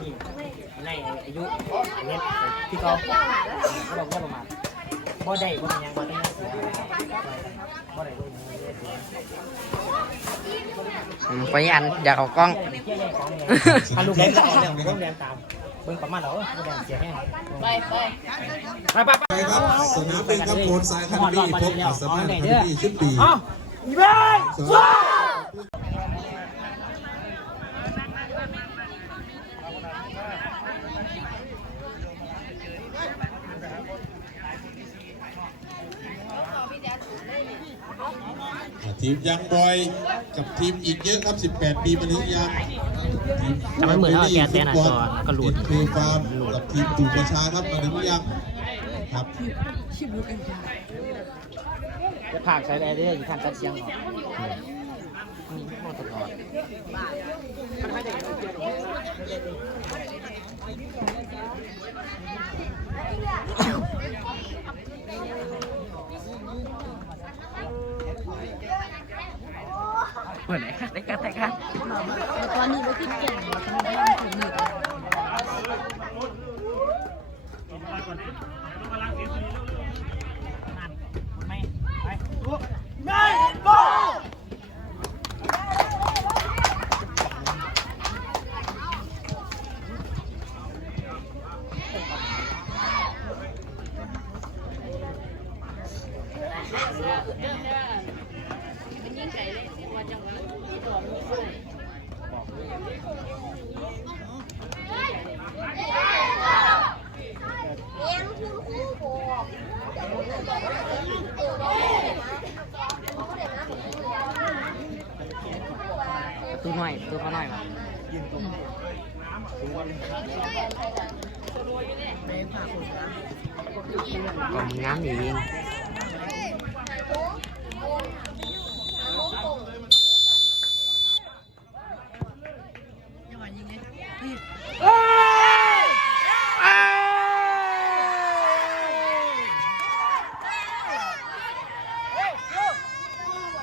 นี่ในอายุเนี้ยที่เขาเขาบอกว่าประมาณบ่ได้บ่ได้ยังบ่ได้ยังเสียบ่ได้บ่ได้ยังเสียอืมไปอันอยากเอากล้องเที่ยแรกของเนี่ยถ้าลูกเล่นก็เอาแล้วลูกเล่นตามเบิ่งประมาณแล้วลูกเล่นเสียแห้งไปไปไปไปไปครับสนามบินครับโคนสายคันดี้พบอัศมาคันดี้ชุดปีอ้าวอีเบ้ ทีมยังบอยกับทีมอีกเยอะครับ 18 ปีมาถึงยังแต่มันเหมือนว่าแกเต้นอะก่อนแล้วก็หลุดทีมฟาร์มกับทีมตู่ประชาครับมาถึงยังครับจะผากใส่อะไรได้อยู่ข้างตัดเสียงออกอืมโคตรตลอด เปิดไหนคะได้กันได้กัน ตอนนี้เราคิดเก่งเราทำได้ถึงหนึ่ง ไม่ไปลุกไม่โก้ ประตูหน่อยประตูเขาหน่อย กองน้ำหนีเอง เฮ้ยเที่ยว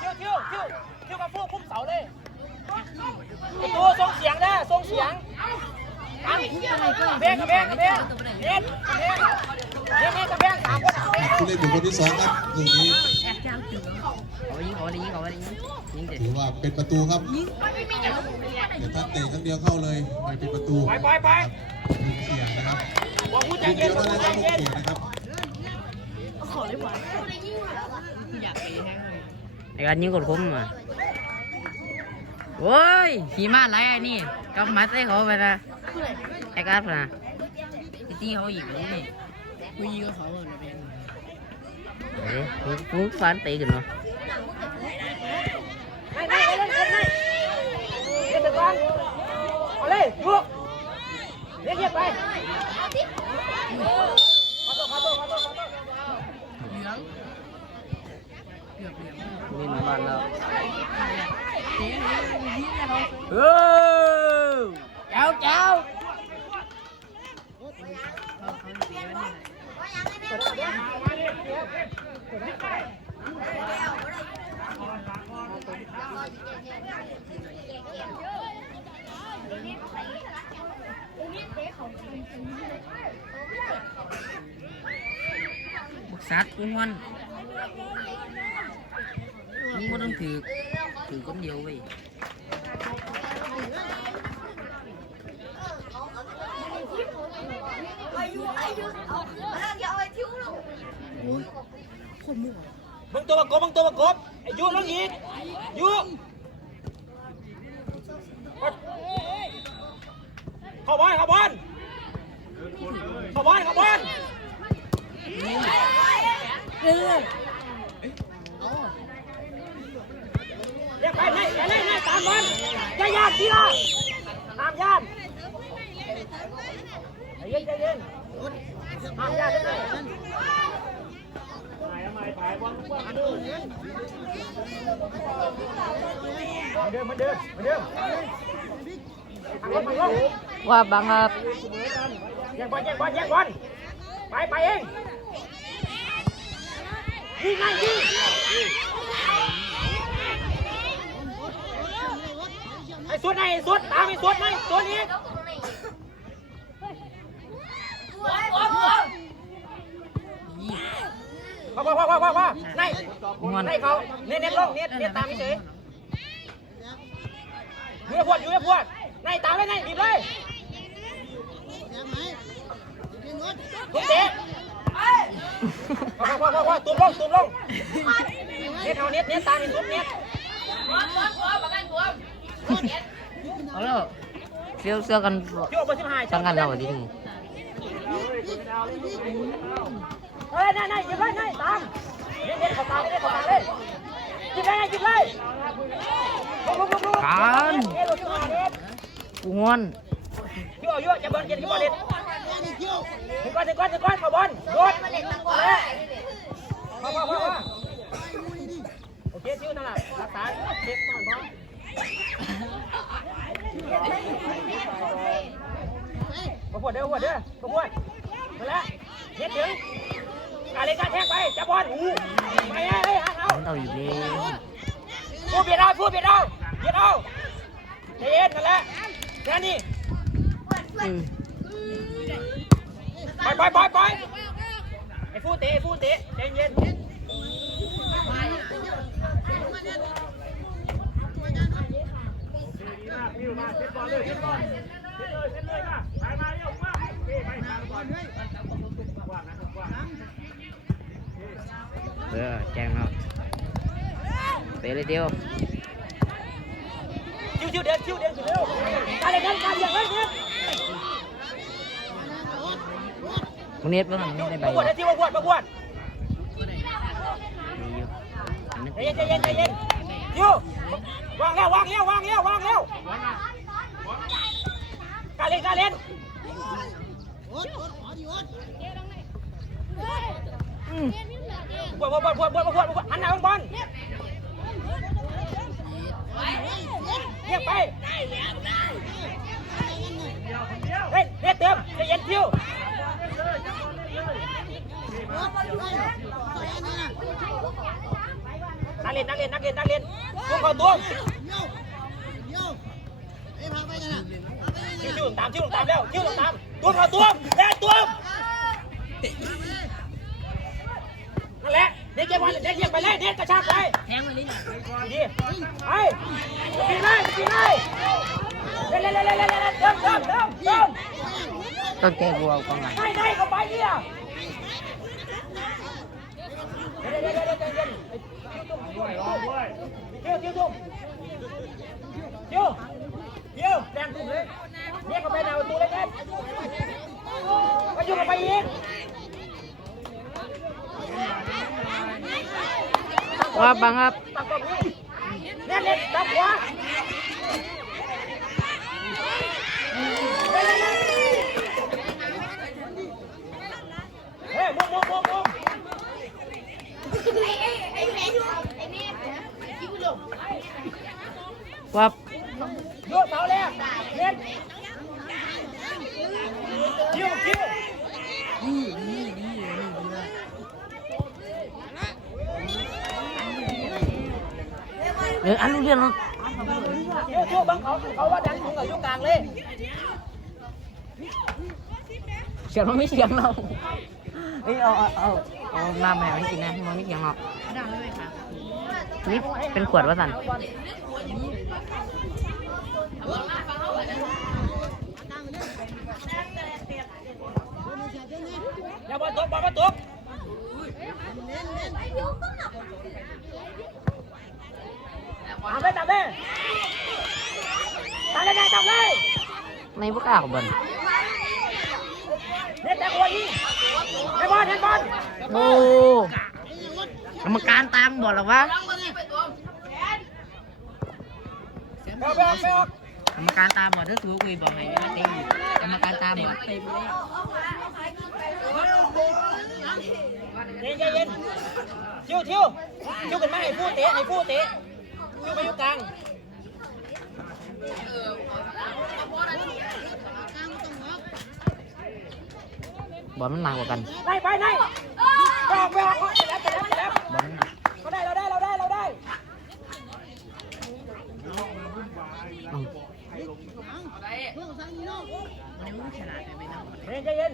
เที่ยวเที่ยวเที่ยวเที่ยวกับพวกคุ้มเสาเลยไอ้ตัวทรงเสียงนะทรงเสียงอันเบงกับเบงกับเบงเน็ตเบงเน็ตเน็ตกับเบงสามคนเอาเบง ผู้เล่นบุคคลที่สองครับตรงนี้ เขายิงเขาได้ยิงเขาได้ยิงยิงเด็ด ถือว่าเป็นประตูครับเดี๋ยวถ้าเตะครั้งเดียวเข้าเลยไม่เป็นประตู ไปไปไปลูกเสียงนะครับบอกผู้ใจลูกเย็เดีนยวบอกเท่าผู้นั้นใจครับลูกเย็นเสียงนะครับไอ้การยิงกดคุ้มอะโอ้ยขี่ม้าไรอันนี่กำมัดให้เขาไปนะไอ้การนะพี่ตีเขาอีกนี่คุยกับเขาเลยเฮ้ยมึงฟันตีกันเนาะไม่ไม่เล่นเล่นเล่นเล่นไปก่อนเอาเลยลุกเรียกเรียกไป ขอโทษขอโทษขอโทษขอโทษนี่มาบ้านเราเออเจ้าเจ้า บักซัดกูมันมึงไม่ต้องถือถือคนเดียวไปมึงตัวประกบมึงตัวประกบไอ้ยูลงอีกยูเข้าบอลเข้าบอลเข้าบอลเข้าบอล เรียกไปเลยไปเลยเลยตามบอลอย่าหยาดทีละห้ามยาดใจเย็นใจเย็นห้ามยาดเลยเดิมเหมือนเดิมเหมือนเดิมางรถไปลงว่าบังครับแยกบอลแยกบอลแยกบอลไปไปเอง ไอ้สุดไหนไอ้สุดตามไอ้สุดไหมตัวนี้ว้าวว้าวว้าวว้าวว้าวในในเขาเน็ตเน็ตลงเน็ตเน็ตตามเฉยอยู่ในพวดอยู่ในพวดในตามเลยในบีบเลยถูกเตะ ว่าว่าว่าว่าตุ้มลงตุ้มลงเน็ตเอาเน็ตเน็ตตามเน็ตตุ้มเน็ตเอาแล้วเสื้อเสื้อกันโยกไปสิบห้าจังกันเราทีนี้เฮ้ยนายนายหยิบเลยนายตามเน็ตเน็ตเขาตามเน็ตเขาตามเลยหยิบเลยหยิบเลยลุกลุกลุกลุกกาน็ตลุกสิบห้งอน ยั่วยั่วจะบอลเย็นที่บอลเล่นถึงก้อนถึงก้อนถึงก้อนขอบอลโดดมามามาโอเคชิวนั่นแหละรักษาเช็คก่อนพอมาปวดเด้อปวดเด้อมาปวดมาแล้วเย็ดถึงกาเลกาแทงไปจับบอลไปเอ้ยหาเขาเอาอีกแล้วพูดเบียดเอาพูดเบียดเอาเบียดเอาเย็นนั่นแหละแค่นี้ ปล่อยปล่อยปล่อยปล่อยไอ้ฟูติไอ้ฟูติใจเย็นเออแจ้งเนาะเตะเลยเดียวชิวๆเดี๋ยวชิวเดี๋ยวเดี๋ยวการเล่นการเล่นการเล่น มึงเน็ตบ้างมึงได้ใบประกวดได้ที่ประกวดประกวดมีอยู่อันนั้นใจเย็นใจเย็นใจเย็นชิววางแล้ววางแล้ววางแล้ววางแล้วการเล่นการเล่นอืมบอลบอลบอลบอลบอลบอลบอลหันหน้าบอลเรียกไปเฮ้ยเรียกเติมใจเย็นชิว นักเล่นนักเล่นนักเล่นนักเล่นตุ้มเขาตุ้มชิวชิวตามชิวตามแล้วชิวตามตุ้มเขาตุ้มแล้ตุ้มนั่นแหละเด็กเก็บบอลเด็กเรียกไปเลยเด็กกระชากไปแทงมาลิ้นดีไปปีนเลยปีนเลยเล่นเล่นเล่นเล่นเล่นเล่นเติมเติมเติมเติมต้องแก้บัวกองหลังได้ได้เข้าไปเนี่ยเดี๋ย ว่าบังครับเล่นเล่นตับหัวเฮ้ยมุกมุกมุก ว่าโยกเสาแรกเน็ตคิวคิวเอออันรู้เรื่องแล้วคิวคิวบังเขาเขาว่าดันของกับยุกกลางเลยเสียงมันไม่เสียงเราเอ้ยเอาเอาเอาเอาน้ำแม่มันกินนะมันไม่เสียงหรอกนี่เป็นขวดวะสัน อย่าบอลตกบอลมาตกตามเลยตามเลยตามเลยตามเลยในพวกอ้าวบนเน็ตแต่หัวยิงเน็ตบอลเน็ตบอลโอ้กรรมการตามบอกหรอวะไปออ กรรมการตามอมดถ้าสูกุยบอกให้มาเตีกรรมการตามหมดเต็มเลยเย็นเย็นเที่ยวเที่ยวเที่ยวกันไหมไอ้ผู้เตะไห้พูดเตะเที่ยวไปยุกลางบอลมันหนักกว่ากัน ไปไปไปบอกบอก มัลานะเฮ้ยใจเย็น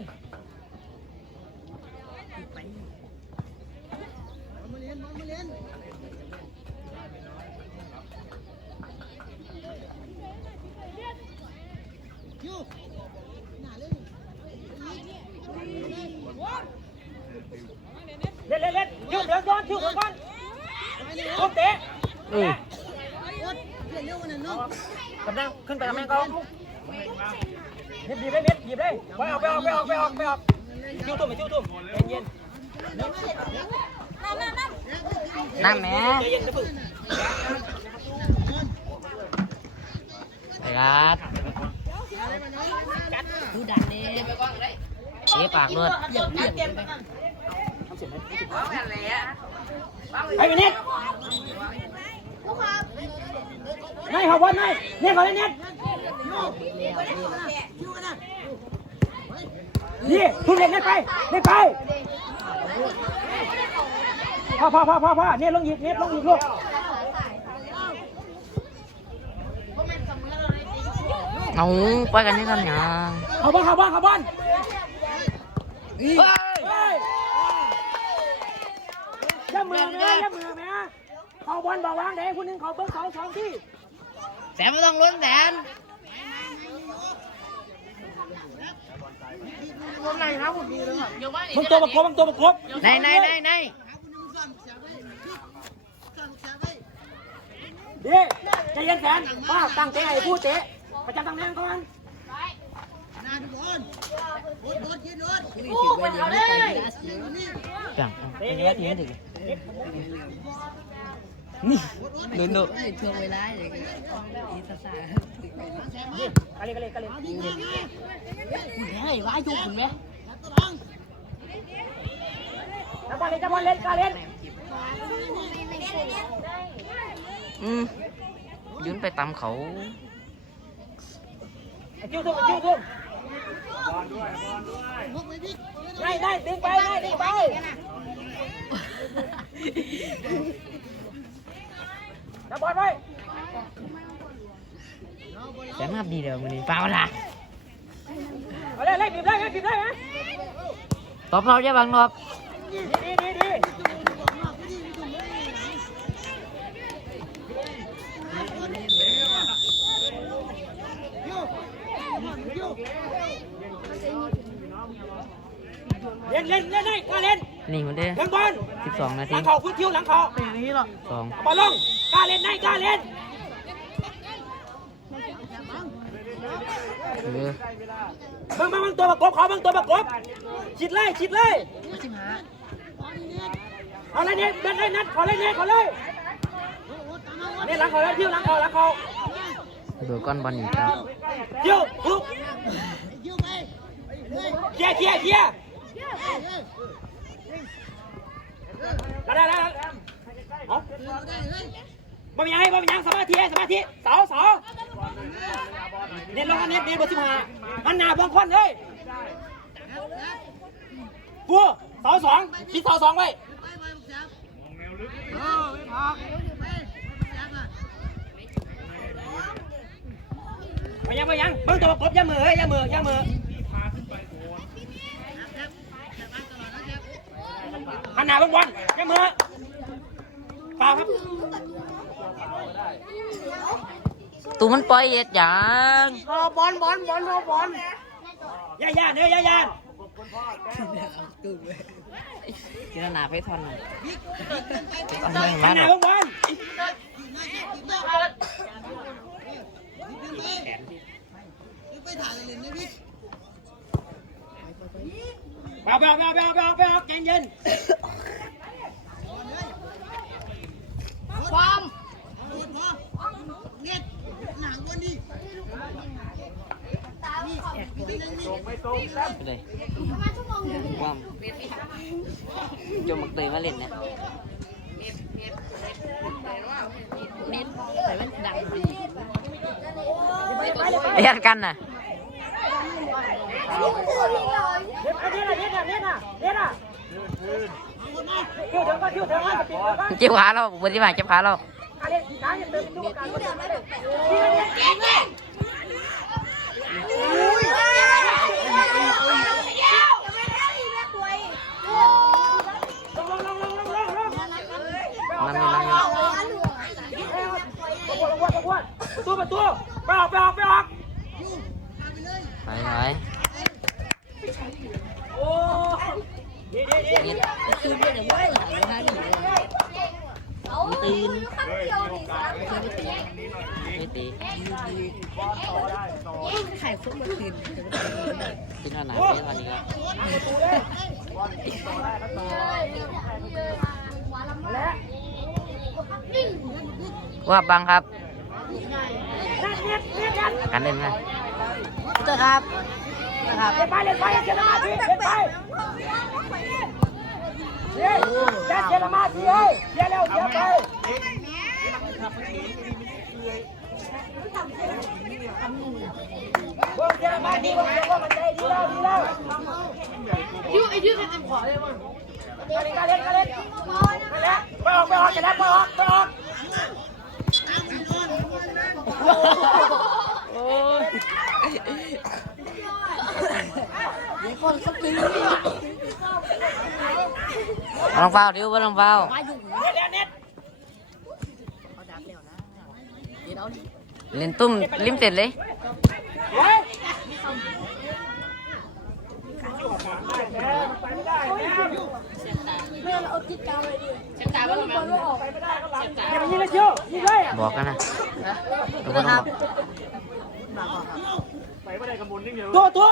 หล่นเยูกอนยูดี๋ลูออยวเนั้นน้งกำลังขึ้นไปทำแม่งเข เม็ดบีบเลยเม็ดบีบเลยไปออกไปออกไปออกไปออกไปออกคิวตุ้มไปคิวตุ้มใจเย็นนั่งแม่ใจเย็นจะพึ่งไอ้กัดดูดันเด้เสียปากเลยไอ้เน็ต นายเขาวันนายเน็ตเขาเล่นเน็ตนี่ทุ่มเล่นเน็ตไปเน็ตไปพ่อพ่อพ่อพ่อพ่อเน็ตลงอีกเน็ตลงอีกลูกเอาไปกันยังกันยังเขาบ้านเขาบ้านเขาบ้านเฮ้ยย่ามือแม่ย่ามือแม่ เขาบอลบอกวางเด็กคนหนึงเขาเบิ้งเขาสองที่แสนไม่ต้องลุ้นแสนมึงตัวประกบมึงตัวประกบในในในในดีใจเย็นแสนป้าตั้งเตะให้ผู้เตะประจำตำแหน่งก่อนจังอันนี้ว่าทีไม่ถึง นี่ลุ้นดูทวงเวลาเลยอีสซ่านี่กะเลยกะเลยกะเลยเฮ้ยว่าอยู่คุณแม่จับบอลเล่นจับบอลเล่นกะเล่นอืมยืนไปตามเขาไอ้จิ้วทุ่มไอ้จิ้วทุ่มได้ได้ดึงไปได้ดึงไป จับบอลไปแสนมาดีเดียวมันนี่เปล่าล่ะเอาเลยเลยบีบได้ไหมบีบได้ไหมตบเราจะบังรอบดีดีดีดีเล่นเล่นเล่นได้ก็เล่นนี่มันเด้อเล่นบอลสิบสองนาหทีลังเขาพื้นคิวหลังเขาสองบอลลงก ล้าเล่นได้กล้าเล่นเออเบิ่งเบิ่งเบิ่งตัวประกบเขาเบิ่งตัวประกบชิดเลยชิดเลยสิบห้าเอาเลยเนี่ยเดินเลยนัดเขาเลยเนี่ยเขาเลยเนี่ยหลังเขาแล้วคิวหลังเขาหลังเขาเบื่อก้อนบอลอีกครับคิวลุกเคลียร์เคลียร์เคลียร์ได้ได้ได้เอา บ่มียังให้บ่มียังสมาธิสมาธิเสาเสาเน็ตลงกันเน็ตเน็ตเบอร์สิบห้ามันหนาบางคนเลยกูเสาสองคิดเสาสองไว้ไปยังไปยังเบิ่งตัวประกบย่ามือเฮ้ยย่ามือย่ามือหันหน้าเบิ่งบอลย่ามือ ปล่าครับตูมันปล่อยเอ็ดอย่างบอลบอลบอลบอลบอลย่าย่านเด้อย่าย่านกินหนาไปทอนหน่อยไปทอนให้หัมานหหน่น้าอยเบิ่งบอลไปเอาไปเอาไปเอาไปเอาไปเอาใจเย็น ความไปเลยว่ามจมมักเตยมาเล่นนะเน็ตแต่มันดังเอ็ดกันน่ะเด็ดอันนี้นะเด็ดอะเด็ดอะเด็ดอะเดี๋ยก็คิวเดี๋ยก็ติด เจ็บขาเราบุญที่มาเจ็บขาเราประตูประตูไปออกไปออกไปออกไปไหนโอ้ งลงลงลงลงลงลงไปเน็ตคือเป็นอย่างไรหลายนะนี่ตื่นไม่ตีไข่คุ้มมาคืนกินวันไหนเป็นวันนี้ครับว่าบังครับ กันเล่นไหมเจ้าครับ นะครับเล่นไปเล่นไปเจรมาทีเล่นไปเฮ้ยเจรมาทีเฮ้ยเจเร็วเจไปพวกเจรมาทีพวกเจรมาใจดีแล้วดีแล้วยืดไอ้ยืดเป็นขวาเลยมั้งการเล่นการเล่นกาเล่นไปออกไปออกจะได้ไปออกไปออก ลองเฝ้าดิวลองเฝ้ามาอยู่เน็ตเน็ตเขาดับแล้วนะเดี๋ยวเอาดิเล่นตุ้มริมเสร็จเลยเฮ้ยไม่เอาจิตกาวเลยดิเจ็บตาบ้างไหมไม่ออกอย่าไปยิงเลยเชียวยิงเลยบอกกันนะทุกคนนะครับตัวตัว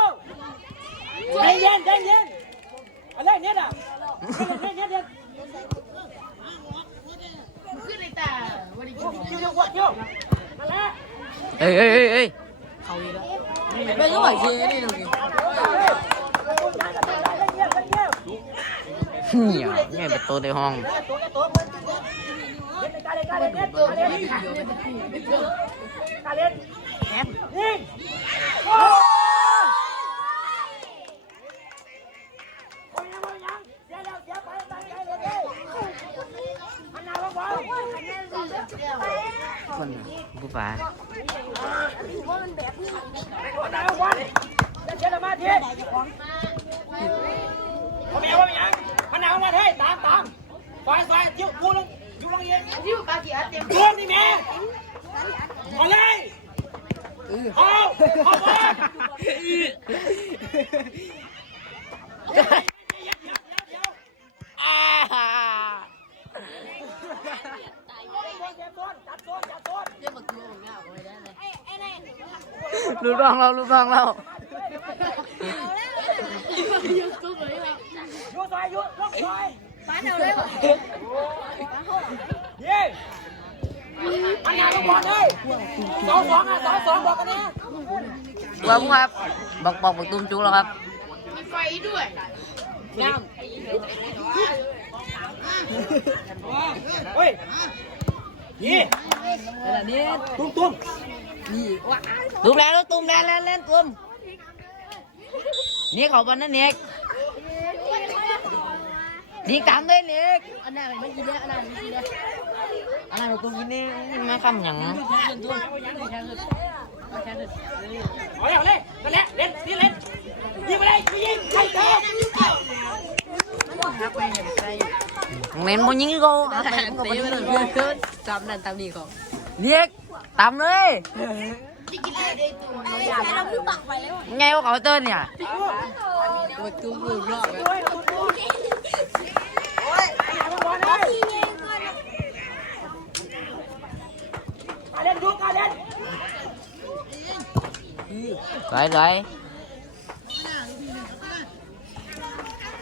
ใจเย็นใจเย็นอะไรเน็ตอะเน็ตเน็ตเน็ตขึ้นในตาวันนี้เชียวเชียวเชียวนั่นแหละเอ้ยเอ้ยเอ้ยเอ้ยไม่รู้ไหวเชียนี่ดูดิเหี่ยวเนี่ยประตูในห้องตัวตั คนผู้ป่ามังจะเชื่อสมาธิเขาไม่เอาไม่ยังมันหนาวมาเฮ้ยตามตามซอยจิ้วกูลงยิ้วลงเย็นยิ้วปากีอาเต็มตัวนี่แม่มาเลยเอาเอาไปอ่า ลูกน้องเราลูกน้องเรายูซอยยูลงซอยป้าเดาเลยวะเย้มันหนาลงบอลเลยสองสองอะสองสองบอกกันนะว่าผมครับบอกบอกบอกตุ้มจุกแล้วครับเฮ้ยนี่อะไรเนี่ย ตุ้มตุ้มนี่ว้าตุ้มแล้วตุ้มแล้วเล่นเล่นตุ้มนี่เขาบอลนั่นเน็กนี่กำด้วยเน็กอันนั้นไม่กินเลยอันนั้นไม่กินเลยอะไรเราตุ้มกินนี่มาคำหยังเอาอย่างเลยนั่นแหละเล่นนี่เล่นยิงไปเลยยิงใครเตะเน้นบอลยิงก็แต่ไปก็บอลยิงเลยเลยเพื่อนจำนั่นตามนี่ของเน็กตามเลย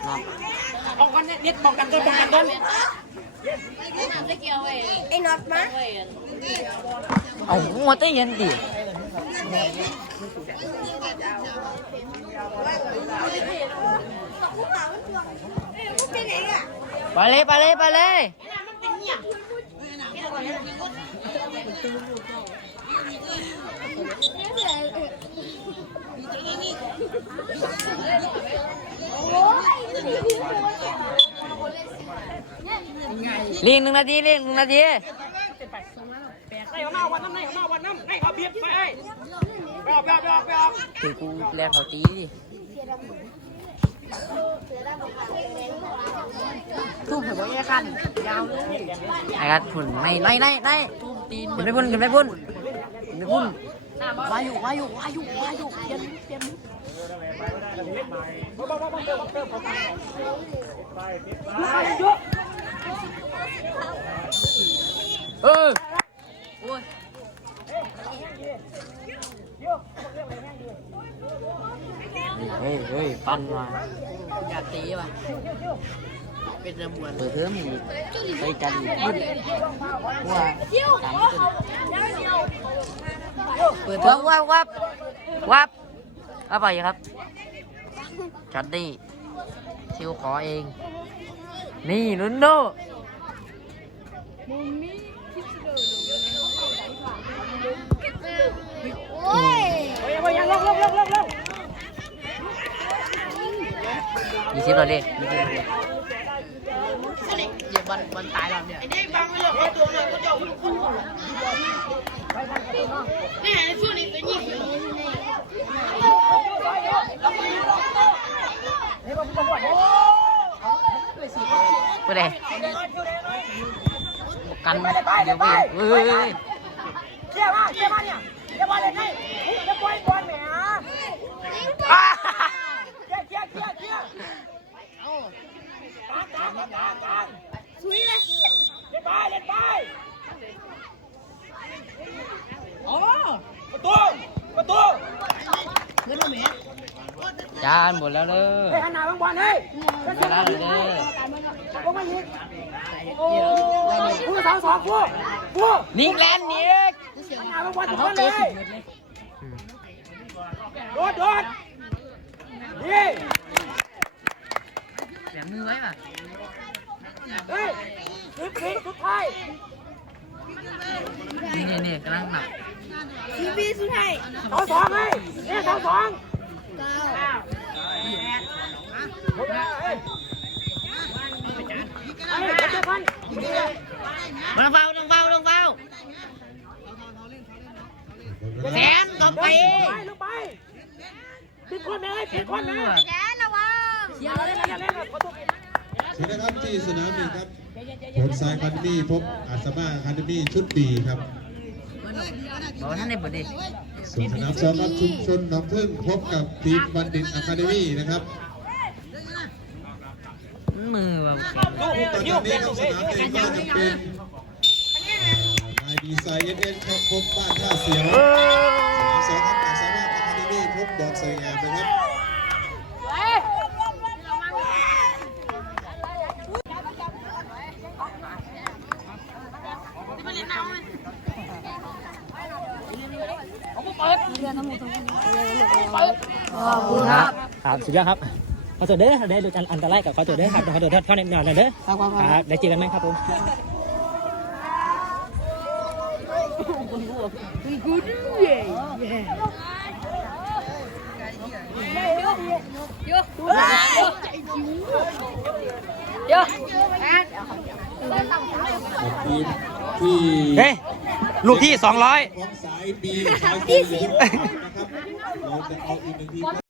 เราพูด ปากไปแล้วไงว่าเขาเตือนเนี่ยตัวตู้องบอลเลยการเล่นดูการเล่นสวยสวยมออกกันนิดป้องกันกันป้องกันกันไอ้น็อตมา เอาหัวเต้ยันดิไปเลยไปเลยไปเลย เรียงหนึ่งนาทีเรียงหนึ่งนาทีในเขามาวันน้ำในเขามาวันน้ำในเขาเบียดไปไปออกไปออกไปออกไปออกถือกูแรงเขาตีดิตู้ผมว่าแย่คันยาวเลยไอ้กัดฝุ่นไม่ไม่ไม่ไม่ตู้ตีนขึ้นไม่พุ่นขึ้นไม่พุ่นขึ้นไม่พุ่นวาอยู่วาอยู่วาอยู่วาอยู่เปลี่ยนเปลี่ยน เออโอ้ยเฮ้ยเฮ้ยปั้นมาอยากตีป่ะเป็นระบวนเปิดเทอมอีกไปกันอีกว่าตามขึ้นเปิดเทอมวับวับวับวับไปครับ ช็อตดี้ชิวขอเอง นี่ลุนโดโอ้ยเฮ้ยยังลงลงลงลงลงมีสิบเราเลยมีสิบเราเลยเดี๋ยวบอลบอลตายแล้วเนี่ยแม่ช่วงนี้เป็นยี่สิบนี่มันจะบวชโอ้ ไปเลยกันเดี๋ยวไปเฮ้ยเฮ้ยเชี่ยมาเชี่ยมาเนี่ยเชี่ยมาเลยไงเชี่ยบอลบอลแหมเชี่ยเชี่ยเชี่ยเชี่ยกลางกลางกลางกลาง สวยเลย เล่นไปเล่นไปโอ้ประตูประตู เงินเราแม่ จานหมดแล้วเด้อเฮ้ยหันหน้าบางบอลเฮ้ยหมดแล้วเด้อลงมาอีกโอ้กูสองสองกูกูนิงแลนด์นี่หันหน้าบางบอลทุกคนเลยโดดโดดนี่แบมือไว้ป่ะเฮ้ยสิบวิสุดท้ายนี่นี่นี่กำลังหนักทีวีสุดท้ายสองสองเฮ้ยเนี่ยสองสองเก้าห มาเฝ้าลงเฝ้าลงเฝ้าแสนก็ไปไปลงไปปิดคนเลยปิดคนเลยแกระวังเล่นเล่นเล่นเล่นประตูสวัสดีครับที่สนามบินครับผลสายคันมี่พบอัศมาคันมี่ชุดบีครับบอกท่านได้เปิดดิส่วนามซ้อมรับชุมชนหนองพึ่งพบกับทีมบัณฑิตอะคาเดมี่นะครับ มือ ว่ตอนยิ้นี้มคเป็นบลูกสเอ้นามเองก็จะเป็นนายดีไซน์เอ็นเอ็นครับพบบ้านท่าเสียวสองครับอัศมาอะคาเดมี่พบดอกไซงามนะครับครับ ครับ สุดยอดครับ ขอตัวเด้อได้ดูอันตรายกับขอตัวเด้อครับขอตัวเด้อเข้าในหน่อยเด้อครับครับครับได้เจอกันไหมครับผมทีมที่เฮ้ยลูกที่200ของสายบีสายสีเหลืองนะครับเราจะเอาอีกหนึ่งทีมครับ